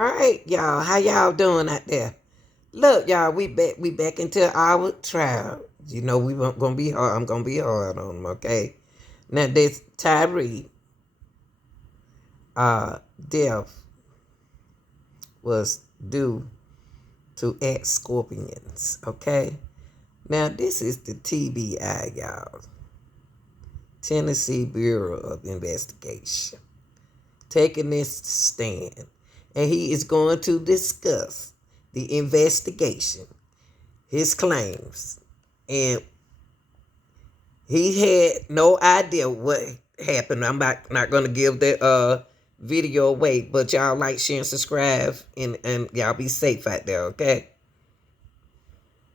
All right, y'all. How y'all doing out there? Look, y'all, we back into our trial. You know we weren't gonna be hard. I'm gonna be hard on them, okay? Now this Tyre death was due to ex-scorpions, okay? Now this is the TBI, y'all. Tennessee Bureau of Investigation taking this stand, and he is going to discuss the investigation, his claims, and he had no idea what happened. I'm not gonna give the video away, but y'all like, share, and subscribe, and y'all be safe out there, okay?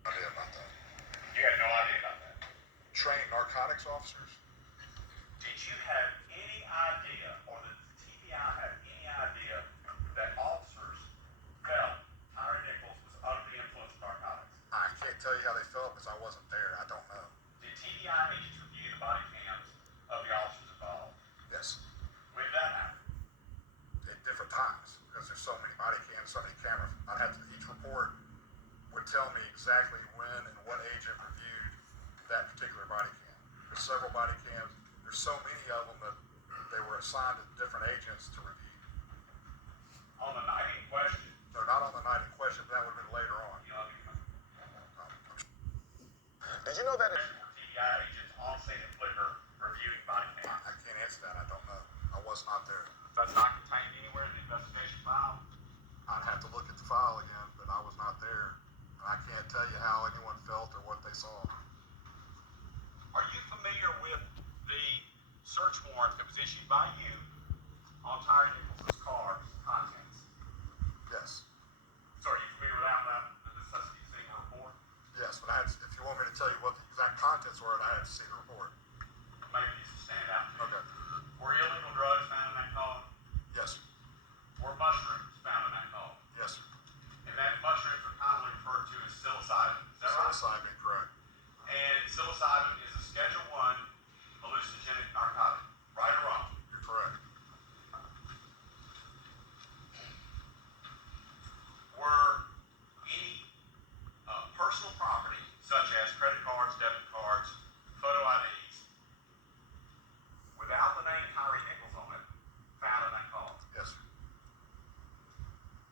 You had no idea about that. Trained narcotics officers? Did you have any idea, or did the TBI have any idea, that officers felt Tyre Nichol'S was under the influence of narcotics? I can't tell you how they felt because I wasn't there. I don't know. Did TBI agents review the body cams of the officers involved? Yes. When did that happen? At different times, because there's so many body cams, so many cameras. I'd have to, each report would tell me exactly when and what agent reviewed that particular body cam. There's several body cams. There's so many of them that they were assigned to different agents to review. On the night in question? No, not on the night in question, but that would have been later on. Did you know that TBI agents on scene at Flickr reviewing body cams? I can't answer that. I don't know. I was not there. That's not contained anywhere in the investigation file? I'd have to look at the file again, but I was not there. And I can't tell you how anyone felt or what they saw. Are you familiar with the search warrant that was issued by you on Tyre Nichol'S car's contents? Yes. So are you familiar with that, the necessity of seeing the report? Yes, but if you want me to tell you what the exact contents were, I had to see the report. Maybe these will stand out. Okay. Were illegal drugs found in that car? Yes. Were mushrooms found in that car? Yes, sir. And that mushrooms are commonly referred to as psilocybin. Is that right? Psilocybin, correct. And psilocybin is a Schedule I hallucinogenic narcotic. Right or wrong? You're correct. Were any personal property, such as credit cards, debit cards, photo IDs, without the name Tyre Nichol'S on it, found in that car? Yes, sir.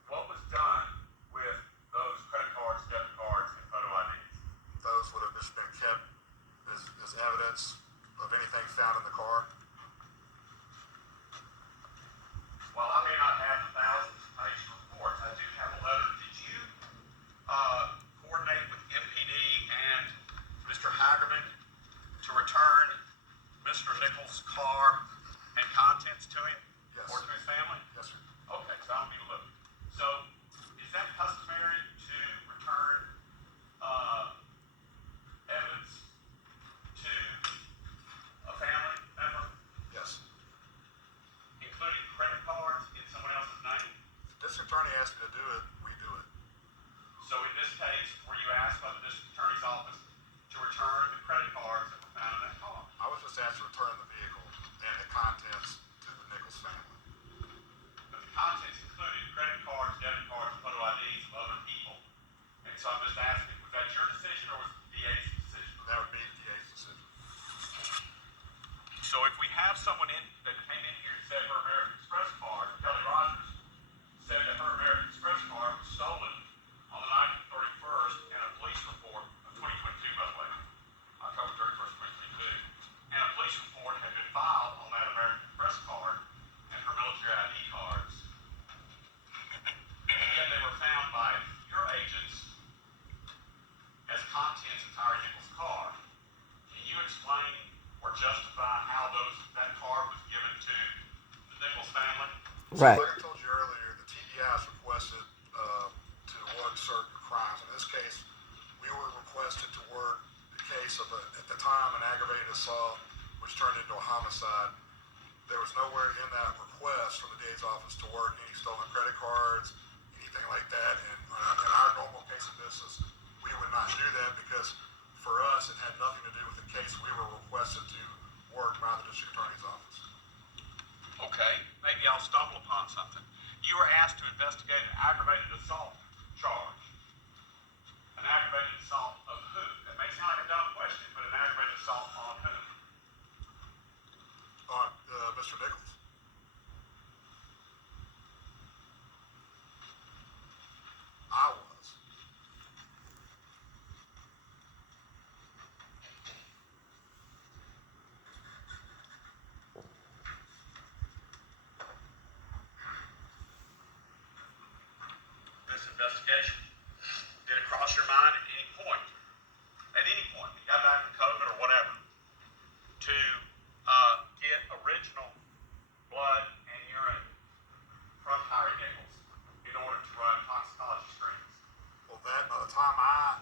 What was done with those credit cards, debit cards, and photo IDs? Those would have just been kept as evidence of anything found in the car. Well, I may not have the thousands-page reports. I do have a letter. Did you coordinate with MPD and Mr. Hagerman to return Mr. Nichol's car and contents to him? Yes. Or to his family? Yes, sir. Okay, so I'm going to look. So, is that customary to return evidence to a family member? Yes. Including credit cards in someone else's name? If the district attorney asks me to do it, we do it. So in this case, were you asked by the district attorney's office to return the credit cards that were found in that car? I was just asked to return the vehicle and the contents to the Nichol'S family. But the contents included credit cards, debit cards, photo IDs of other people. And so I'm just asking, was that your decision or was it the DA's decision? That would be the DA's decision. So if we have someone that came in here and said her American Express card, Kelly Rogers, said that her American Express card was stolen on the night of the 31st, and a police report of 2022, by the way, October 31st, 2022, and a police report had been filed on that American Express card and her military ID cards, yet they were found by your agents as contents of Tyre Nichol'S car. Can you explain or justify how that card was given to the Nichol'S family? Right. So like I told you earlier, the TBI has requested to work certain crimes. In this case, we were requested to work the case of, at the time, an aggravated assault, which turned into a homicide. There was nowhere in that request from the DA's office to work any stolen credit cards, anything like that. And in our normal case of business, we would not do that because for us, it had nothing to do with the case we were requested to work by the district attorney's office. Okay, maybe I'll stumble upon something. investigate an aggravated assault charge. An aggravated assault of who? That may sound like a dumb question, but an aggravated assault on who? On Mr. Nichol's. I was. This investigation, did it cross your mind at any point, you got back from COVID or whatever, to get original blood and urine from Tyre Nichol'S in order to run toxicology screens? Well, that by the time I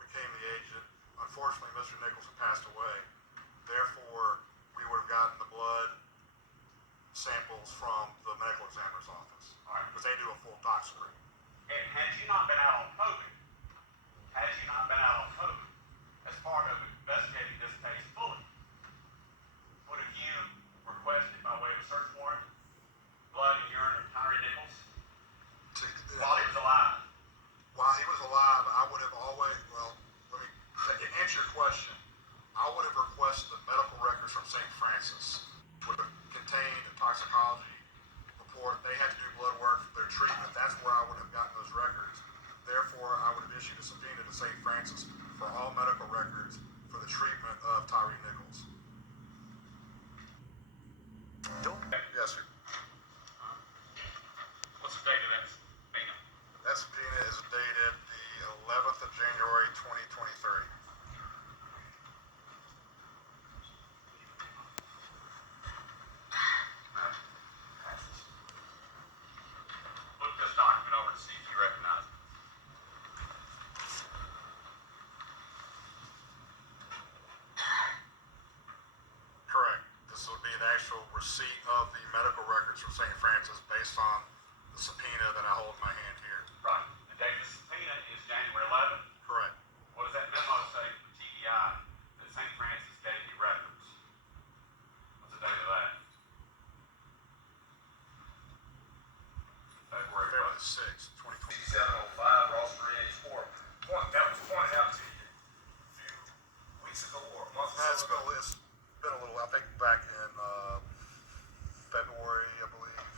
became the agent, unfortunately, Mr. Nichol'S had passed away. Therefore, we would have gotten the blood samples from the medical examiner's office. All right. Because they do a full tox screen. And had you not been out on COVID, as part of investigating this case fully, would have you requested by way of a search warrant blood and urine of Tyre Nichol'S while he was alive? While he was alive, I would have always, let me answer your question. I would have requested the medical records from St. Francis, which would have contained a toxicology report. They had to do blood work for their treatment. That's where I would have gotten those records. Therefore, I would have issued a subpoena to St. Francis for all medical records for the treatment of Tyre Nichol'S. Yes, sir. What's the date of that subpoena? That subpoena is dated the 11th of January, 2023. Look this document over to see if you recognize it. Correct. This would be an actual receipt of the medical records from St. Francis based on the subpoena that I hold in my hand here. Right. The date of the subpoena is January 11th? Correct. What does that memo say from TBI that St. Francis gave you records? What's the date of that? February 6th, 2020. 6705 Ross Ridge Court. That was pointed out to you a few weeks ago or a month ago. It's been a little, I think back in February, I believe.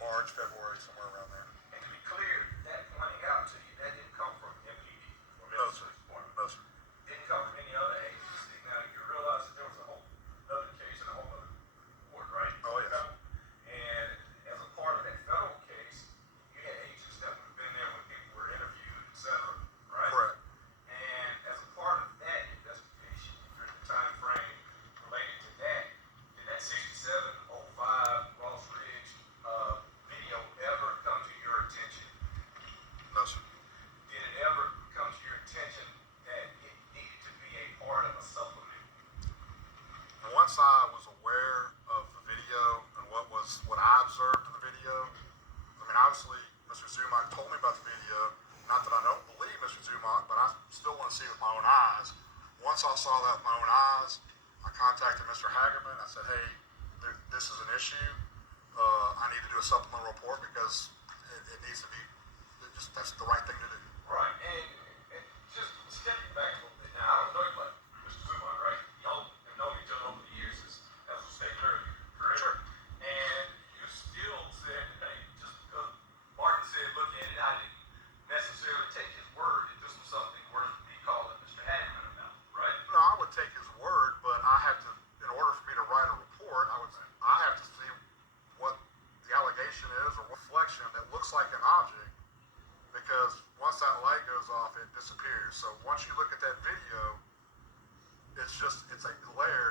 March, February, somewhere around there. And to be clear, that pointing out to you, that didn't come from MPD. No, sir. No, sir. Didn't come from any other agency. Now, you realize that there was a whole other case and a whole other court, right? Oh, yes. And as a part of that federal case, you had agents that would have been there when people were interviewed, et cetera, right? Correct. And as a part of that investigation, during the time frame related to that, did that 6705 Ross Ridge video ever come to your attention? No, sir. Did it ever come to your attention that it needed to be a part of a supplement? And once I was aware of the video and what I observed in the video, I mean, obviously, Mr. Zumach told me about the video. Not that I don't believe Mr. Zumach, but I still want to see it with my own eyes. Once I saw that with my own eyes, I contacted Mr. Hagerman. I said, hey, this is an issue. I need to do a supplemental report because it needs to be, that's the right thing to do. Right, and just stepping back a little bit, now I don't know you like Mr. Zumach, right? Y'all have known each other over the years, as was stated earlier, correct? Sure. And you still said, hey, just because Martin said, look at it, I didn't necessarily take his word that this was something worth me calling Mr. Hagerman about, right? No, I would take his word, but I have to, in order for me to write a report, I have to see what the allegation is or reflection that looks like an object, because once that light goes off, it disappears. So once you look at that video, it's a glare